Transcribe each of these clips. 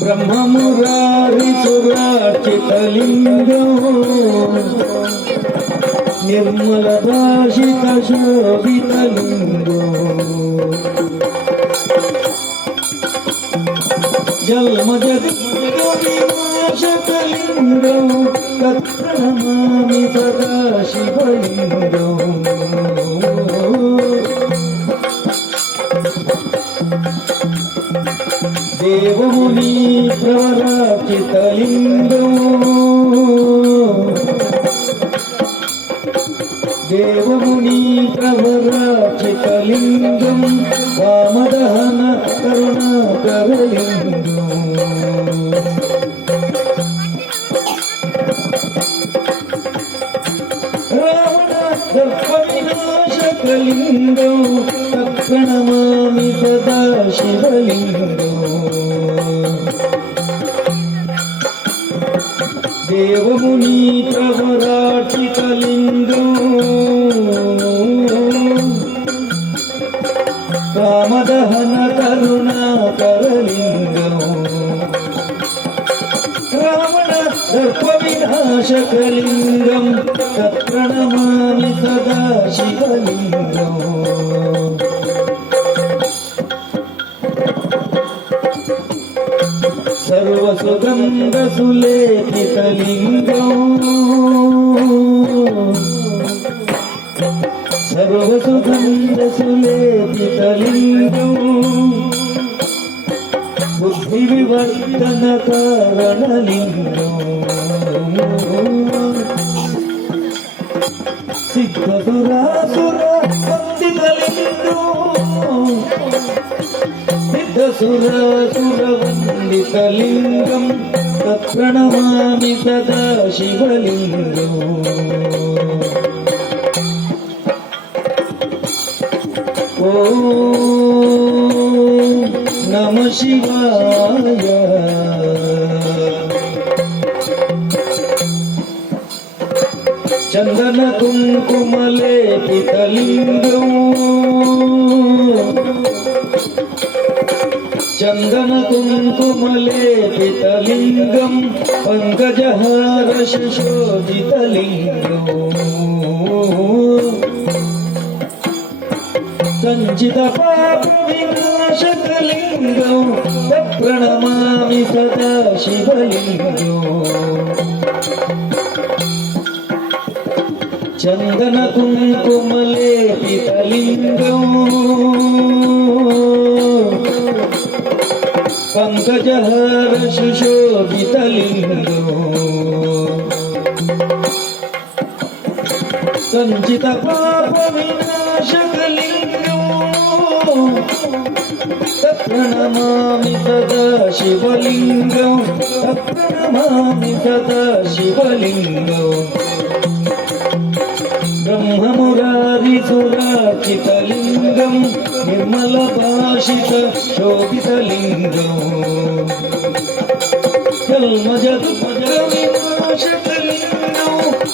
ब्रह्ममुरारिसुरार्चितलिङ्गम् निर्मलभाषितशोभितलिङ्गम् जन्मजगद्विनाशकलिङ्गम् तत्प्रणमामि सदा शिवलिङ्गम् కరుణాకరలింగం వామదహన కరుణాకరలింగం రావణాశకలింగం తక్షణమామి సదా శివలింగం దేవముని ప్రవరాచితలింగం రామదహన కరుణా కరలింగం రావణ దర్ప వినాశకలింగం తత్ప్రణమామి సదా శివలింగం సర్వసుగంధసులేఖితలింగం సర్వసుగంధసులే అమృతలింగం బుద్ధి వివర్తన కారణలింగం సిద్ధసురాసుర వందితలింగం సిద్ధసురాసుర వందితలింగం తత్ప్రణమామి సదా శివలింగం. शिवाय। चंदन कुमले पितलिंगम चंदन कुमले पितलिंगम पंकजहार सुशोभितलिंगम संचित पाप శకలింగం ప్రణమామి సదా శివలింగం. చందన కుంకుమలేపితలింగం. పంకజహార సుశోభితలింగం. సంచిత పాప వినాశకలింగం. तत्प्रणमामि सदा शिवलिङ्गौ तत्प्रणमामि सदा शिवलिङ्गौ ब्रह्ममुरारिसुराचितलिङ्गं निर्मलभाषित शोभितलिङ्गौ जन्मजगविनाशकलिङ्गौ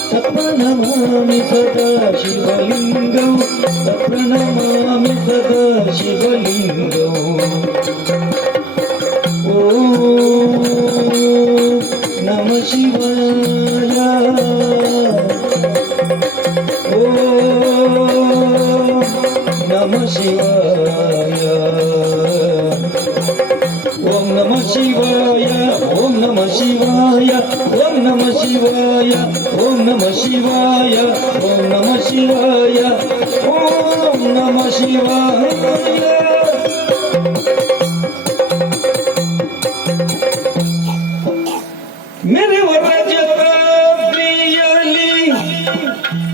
तत्प्रणमामि सदा शिवलिङ्गौ तत्प्रणमामि सदा शिवलिङ्गौ ॐ नमः शिवाय ॐ नमः शिवाय शिवाय ओम नमः शिवाय ओम नमः शिवाय ओम नमः शिवाय निर्वरजत प्रियली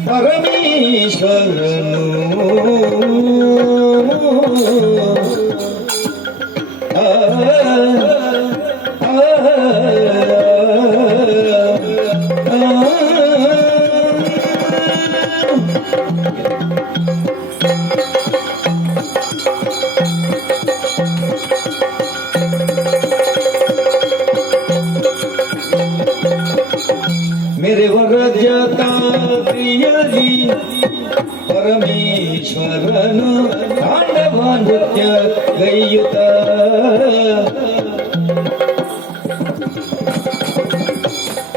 परमेश्वर मेरे वरजता प्रियरी परमेश्वरन तांडव नृत्य गयुत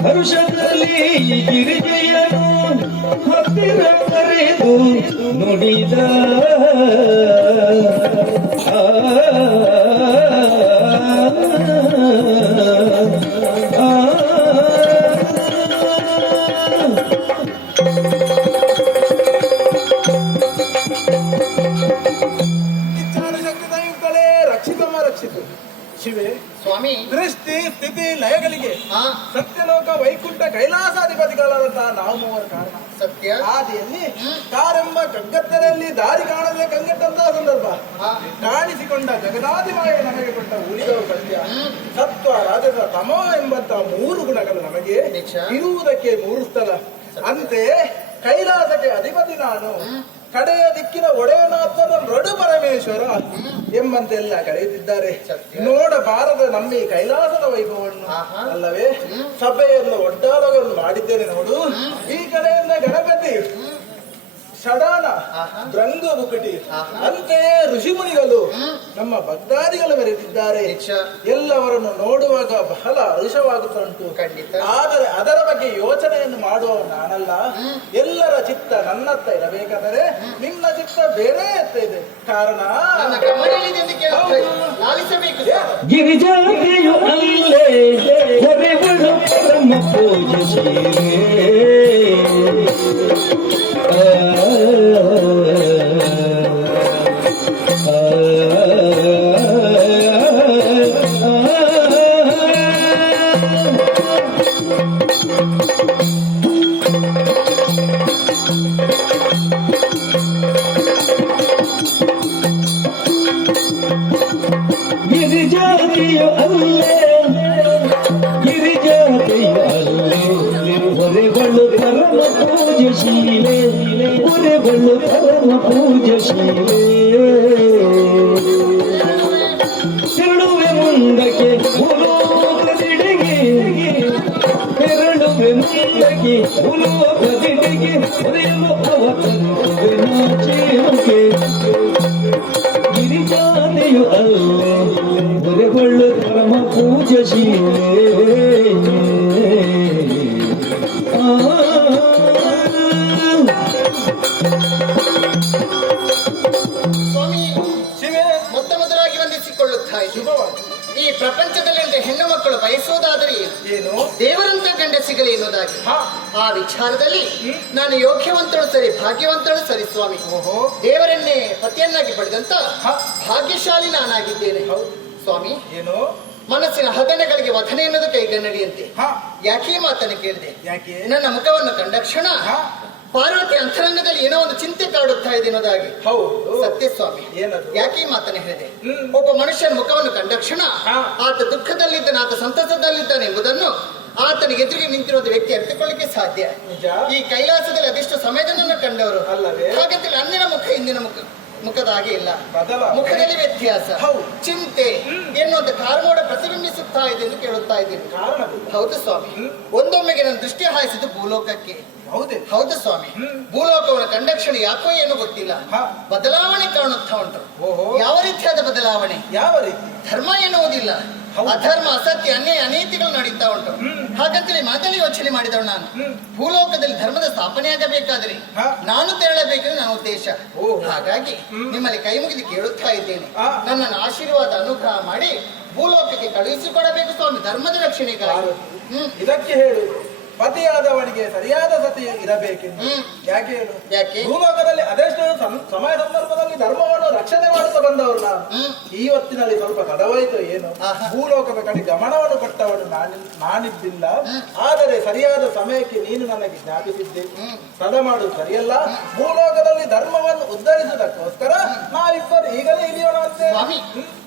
ಹರುಷದಲ್ಲಿ ಗಿರಿಜೆಯನು ಹತ್ತಿರ ಕರೆದು ನುಡಿದ ರಕ್ಷಿತು ಶಿವೆ ಸ್ವಾಮಿ. ದೃಷ್ಟಿ ಸ್ಥಿತಿ ಲಯಗಳಿಗೆ. ಸತ್ಯಲೋಕ ವೈಕುಂಠ ಕೈಲಾಸಾಧಿಪತಿಗಳಾದಂತಹ ನಾವು ಮೂವರ ಕಾರಣ. ಸತ್ಯ. ಆದಿಯಲ್ಲಿ. ಕಾರೆಂಬ ಕಗ್ಗತ್ತರಲ್ಲಿ ದಾರಿ ಕಾಣದೆ ಕಂಗೆಟ್ಟಂತಹ ಸಂದರ್ಭ. ಕಾಣಿಸಿಕೊಂಡ ಜಗದಾದಿಮಾಯ ನಮಗೆ ಕೊಟ್ಟ ಉಳಿದವು ಸತ್ಯ. ಸತ್ವ ರಾಜಸ ತಮೋ ಎಂಬಂತಹ ಮೂರು ಗುಣಗಳು ನಮಗೆ. ಇರುವುದಕ್ಕೆ ಮೂರು ಸ್ಥಳ. ಅಂತೆ ಕೈಲಾಸಕ್ಕೆ ಅಧಿಪತಿ ನಾನು. ಕಡೆಯ ದಿಕ್ಕಿನ ಒಡೆಯನಾಥರ ನಡು ಪರಮೇಶ್ವರ ಎಂಬಂತೆಲ್ಲ ಕರೆಯುತ್ತಿದ್ದಾರೆ. ನೋಡಬಾರದ ನಮ್ಮ ಈ ಕೈಲಾಸದ ವೈಭವವನ್ನು ಅಲ್ಲವೇ? ಸಭೆಯನ್ನು ಒಡ್ಡಾಲವನ್ನು ಮಾಡಿದ್ದೇನೆ ನೋಡು. ಈ ಕಡೆಯಿಂದ ಗಣಪತಿ ಷಡಾನ ಆಹಾ. ದ್ರಂಗು ಮುಕುಟಿ. ಅಂತೆಯೇ ಋಷಿಮುನಿಗಳು ನಮ್ಮ ಭಕ್ತಾದಿಗಳು ಮೆರೆದಿದ್ದಾರೆ. ಎಲ್ಲವರನ್ನು ನೋಡುವಾಗ ಬಹಳ ಹರುಷವಾಗುತ್ತುಂಟು ಖಂಡಿತ. ಆದರೆ ಅದರ ಬಗ್ಗೆ ಯೋಚನೆಯನ್ನು ಮಾಡುವ ನಾನಲ್ಲ. ಎಲ್ಲರ ಚಿತ್ತ ನನ್ನತ್ತ ಇರಬೇಕಾದರೆ ನಿನ್ನ ಚಿತ್ತ ಬೇರೆ ಎತ್ತ ಇದೆ. ಕಾರಣ. ಗಿರಿಜಾತಿಯು ಅಲ್ಲೇ ಹೊರೆವಳು ಪರಮ ಪೂಜಶೀಲೆ ತೆರಳುವೆ ಮುಂದಕ್ಕೆ ಉಲೋಕದಿಡೆಗೆ ತೆರಳುವೆ ಗಿರಿಜಾತೆಯು ಅಲ್ಲೇ. ಹೊರೆಗೊಳ್ಳು ಪರಮ ಪೂಜಶೀಲೆ ಆ ವಿಚಾರದಲ್ಲಿ ನಾನು ಯೋಗ್ಯವಂತಳು ಸರಿ ಭಾಗ್ಯವಂತಳು ಸರಿ ಸ್ವಾಮಿ. ಓಹೋ. ದೇವರನ್ನೇ ಪತಿಯನ್ನಾಗಿ ಪಡೆದಂತ ಹಾ. ಭಾಗ್ಯಶಾಲಿ ನಾನಾಗಿದ್ದೇನೆ. ಹೌದು. ಸ್ವಾಮಿ ಏನು? ಮನಸ್ಸಿನ ಹದನಗಳಿಗೆ ವಧನೆ ಎನ್ನುವುದು ಕೈಗನ್ನಡಿಯಂತೆ. ಯಾಕೆ ಮಾತನ್ನು ಕೇಳಿದೆ? ಯಾಕೆ? ನನ್ನ ಮುಖವನ್ನು ಕಂಡ ಕ್ಷಣ ಪಾರ್ವತಿ ಅಂತರಂಗದಲ್ಲಿ ಏನೋ ಒಂದು ಚಿಂತೆ ಕಾಡುತ್ತಾ ಇದೆ ಅನ್ನೋದಾಗಿ ಹೌದು. ಸತ್ಯ ಸ್ವಾಮಿ. ಯಾಕೆ ಮಾತನ್ನು ಹೇಳಿದೆ? ಒಬ್ಬ ಮನುಷ್ಯನ ಮುಖವನ್ನು ಕಂಡ ಕ್ಷಣ ಆತ ದುಃಖದಲ್ಲಿದ್ದಾನೆ ಆತ ಸಂತಸದಲ್ಲಿದ್ದಾನೆ ಎಂಬುದನ್ನು ಆತನಿಗೆ ಎದುರಿಗೆ ನಿಂತಿರುವ ವ್ಯಕ್ತಿ ಅರ್ಥಕೊಳ್ಳಿಕ್ಕೆ ಸಾಧ್ಯ. ನಿಜ? ಈ ಕೈಲಾಸದಲ್ಲಿ ಅದೆಷ್ಟು ಸಮಯದನ್ನ ಕಂಡವರು? ಅಲ್ಲವೇ? ಹಾಗಂತೇಳಿ ಅಂದಿನ ಮುಖ ಇಂದಿನ ಮುಖ ಮುಖದ ಹಾಗೆ ಇಲ್ಲ. ಮುಖದಲ್ಲಿ ವ್ಯತ್ಯಾಸ. ಹೌದು. ಚಿಂತೆ ಎನ್ನುವಂತ ಕಾರ್ಮೋಡ ಪ್ರತಿಬಿಂಬಿಸುತ್ತಾ ಇದೆ ಎಂದು ಕೇಳುತ್ತಾ ಇದ್ದೀನಿ. ಹೌದು ಸ್ವಾಮಿ. ಒಂದೊಮ್ಮೆಗೆ ನನ್ನ ದೃಷ್ಟಿ ಹಾಯಿಸಿದ್ದು ಭೂಲೋಕಕ್ಕೆ. ಹೌದೇ? ಹೌದು ಸ್ವಾಮಿ. ಭೂಲೋಕವನ ಭೂಲೋಕವನ್ನು ಕಂಡ ಕ್ಷಣ ಯಾಕೋ ಏನು ಗೊತ್ತಿಲ್ಲ. ಬದಲಾವಣೆ ಕಾಣುತ್ತಾ ಉಂಟು. ಓಹೋ. ಯಾವ ರೀತಿಯಾದ ಬದಲಾವಣೆ? ಯಾವ ರೀತಿ? ಧರ್ಮ ಎನ್ನುವುದಿಲ್ಲ. ಅಧರ್ಮ ಅಸತ್ಯ ಅನ್ಯಾಯ ಅನೀತಿಗಳು ನಡೀತಾ ಉಂಟು. ಹಾಗಂತೇಳಿ ಮಾತಲ್ಲಿ ಯೋಚನೆ ಮಾಡಿದವಳು ನಾನು. ಭೂಲೋಕದಲ್ಲಿ ಧರ್ಮದ ಸ್ಥಾಪನೆಯಾಗಬೇಕಾದ್ರೆ ಆಗಬೇಕಾದ್ರೆ ನಾನು ತೆರಳಬೇಕೆಂದು ನನ್ನ ಉದ್ದೇಶ. ಓ. ಹಾಗಾಗಿ ನಿಮ್ಮಲ್ಲಿ ಕೈ ಮುಗಿದು ಕೇಳುತ್ತಾ ಇದ್ದೇನೆ. ನನ್ನನ್ನು ಆಶೀರ್ವಾದ ಅನುಗ್ರಹ ಮಾಡಿ ಭೂಲೋಕಕ್ಕೆ ಕಳುಹಿಸಿಕೊಡಬೇಕು ಸ್ವಾಮಿ. ಧರ್ಮದ ರಕ್ಷಣೆಗಾಗಿ. ಇದಕ್ಕೆ ಹೇಳು. ಪತಿಯಾದವನಿಗೆ ಸರಿಯಾದ ಸತಿ ಇರಬೇಕೆಂದು. ಹ್ಮ್. ಯಾಕೆ ಹೇಳು? ಯಾಕೆ? ಭೂಲೋಕದಲ್ಲಿ ಅದೆಷ್ಟು ಸಂ- ಸಮಯ ಸಂದರ್ಭದಲ್ಲಿ ಧರ್ಮವನ್ನು ಈ ಹೊತ್ತಿನಲ್ಲಿ ಸ್ವಲ್ಪ ತಡವಾಯಿತು ಏನು. ಭೂಲೋಕದ ಕಡೆ ಗಮನವನ್ನು ಕೊಟ್ಟವನು ನಾನಿ- ನಾನಿದ್ದಿಲ್ಲ. ಆದರೆ ಸರಿಯಾದ ಸಮಯಕ್ಕೆ ನೀನು ನನಗೆ ಜ್ಞಾಪಿಸಿದ್ದೆ. ಸದ ಮಾಡುವುದು ಸರಿಯಲ್ಲ. ಭೂಲೋಕದಲ್ಲಿ ಧರ್ಮವನ್ನು ಉದ್ಧರಿಸುವುದಕ್ಕೋಸ್ಕರ ನಾವಿಬ್ಬರು ಈಗಲೇ ಇಳಿಯೋಣ ಅಂತ.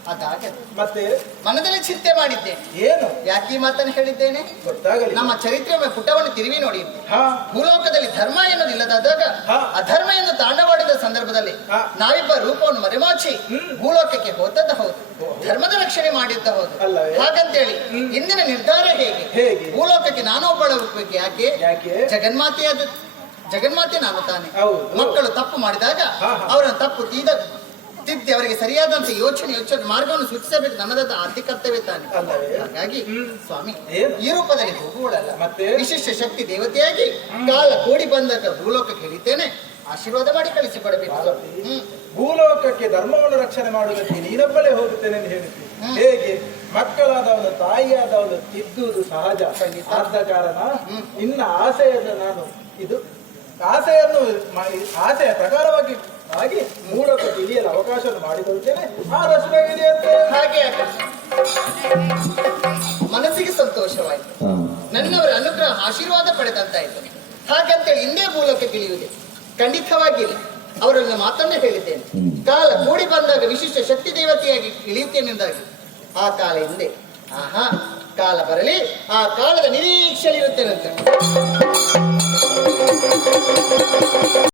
ಅದಾಗೆ. ಮತ್ತೆ? ಮನದಲ್ಲಿ ಚಿಂತೆ ಮಾಡಿದ್ದೆ. ಏನು? ಯಾಕೆ ಈ ಮಾತನ್ನು ಹೇಳಿದ್ದೇನೆ? ಗೊತ್ತಾಗಲಿ ನಮ್ಮ ಚರಿತ್ರೆ ಪುಟವನ್ನು ತಿರುವಿ ನೋಡಿ. ಭೂಲೋಕದಲ್ಲಿ ಧರ್ಮ ಎನ್ನುವುದಿಲ್ಲದಾದಾಗ. ಅಧರ್ಮ ಎಂದು ತಾಂಡವಾಡಿದ ಸಂದರ್ಭದಲ್ಲಿ. ನಾವಿಬ್ಬ ರೂಪವನ್ನು ಮರೆಮಾಚಿ ಭೂಲೋಕಕ್ಕೆ ಹೋದದ್ದು ಹೌದು. ಧರ್ಮದ ರಕ್ಷಣೆ ಮಾಡಿದ್ದ ಹೌದು? ಹಾಗಂತೇಳಿ ಇಂದಿನ ನಿರ್ಧಾರ ಹೇಗೆ? ಹೇಗೆ? ಭೂಲೋಕಕ್ಕೆ ನಾನು ರೂಪಕ್ಕೆ ಯಾಕೆ? ಜಗನ್ಮಾತೆಯಾದ ಜಗನ್ಮಾತೆ ನಾನು ತಾನೆ. ಮಕ್ಕಳು ತಪ್ಪು ಮಾಡಿದಾಗ. ಅವರನ್ನು ತಪ್ಪು ತೀದ ತಿದ್ದಿ ಅವರಿಗೆ ಸರಿಯಾದಂತ ಯೋಚನೆ ಯೋಚನೆ ಮಾರ್ಗವನ್ನು ಸೂಚಿಸಬೇಕು. ನನ್ನದಾದ ಆರ್ಥಿಕ ಕರ್ತವ್ಯ ತಾನೆ. ಹಾಗಾಗಿ ಸ್ವಾಮಿ? ಈ ರೂಪದಲ್ಲಿ ಹೋಗುವಳಲ್ಲ. ಮತ್ತೆ? ವಿಶಿಷ್ಟ ಶಕ್ತಿ ದೇವತೆಯಾಗಿ ಕಾಲ ಕೋಡಿ ಬಂದಾಗ ಭೂಲೋಕಕ್ಕೆ ಹೇಳಿದ್ದೇನೆ ಆಶೀರ್ವಾದ ಮಾಡಿ ಕಳಿಸಿ ಕೊಡಬೇಕು ಭೂಲೋಕಕ್ಕೆ ಧರ್ಮವನ್ನು ರಕ್ಷಣೆ ಮಾಡುವುದಕ್ಕೆ ನೀನೊಬ್ಬಳೇ ಹೋಗುತ್ತೇನೆ ಎಂದು ಹೇಳಿದ್ವಿ ಹೇಗೆ? ಮಕ್ಕಳಾದವನು ತಾಯಿಯಾದವನು ತಿದ್ದುವುದು ಸಹಜ. ಆದ ಕಾರಣ ನಿನ್ನ ಆಸೆಯನ್ನು ನಾನು ಇದು ಆಸೆಯನ್ನು ಆಸೆಯ ಪ್ರಕಾರವಾಗಿ ಆಗಿ ಮೂಲಕ ತಿಳಿಯಲು ಅವಕಾಶವನ್ನು ಮಾಡಿಕೊಳ್ತೇನೆ ಆ ಹಿಡಿಯುತ್ತೆ ಹಾಗೆ ಮನಸ್ಸಿಗೆ ಸಂತೋಷವಾಯಿತು. ನನ್ನವರ ಅನುಗ್ರಹ ಆಶೀರ್ವಾದ ಪಡೆದಂತಾಯಿತು. ಹಾಗಂತೇಳಿ ಇನ್ನೇ ಮೂಲಕ್ಕೆ ತಿಳಿಯುವುದೇ. ಖಂಡಿತವಾಗಿಲ್ಲ ಅವರನ್ನು ಮಾತನ್ನೇ ಹೇಳಿದ್ದೇನೆ. ಕಾಲ ಕೂಡಿ ಬಂದಾಗ ವಿಶಿಷ್ಟ ಶಕ್ತಿ ದೇವತೆಯಾಗಿ ಇಳಿಯುತ್ತೇನೆಂದಾಗಿ ಆ ಕಾಲ ಹಿಂದೆ. ಆಹಾ ಕಾಲ ಬರಲಿ ಆ ಕಾಲದ ನಿರೀಕ್ಷೆಯಲ್ಲಿರುತ್ತೇನಂತೆ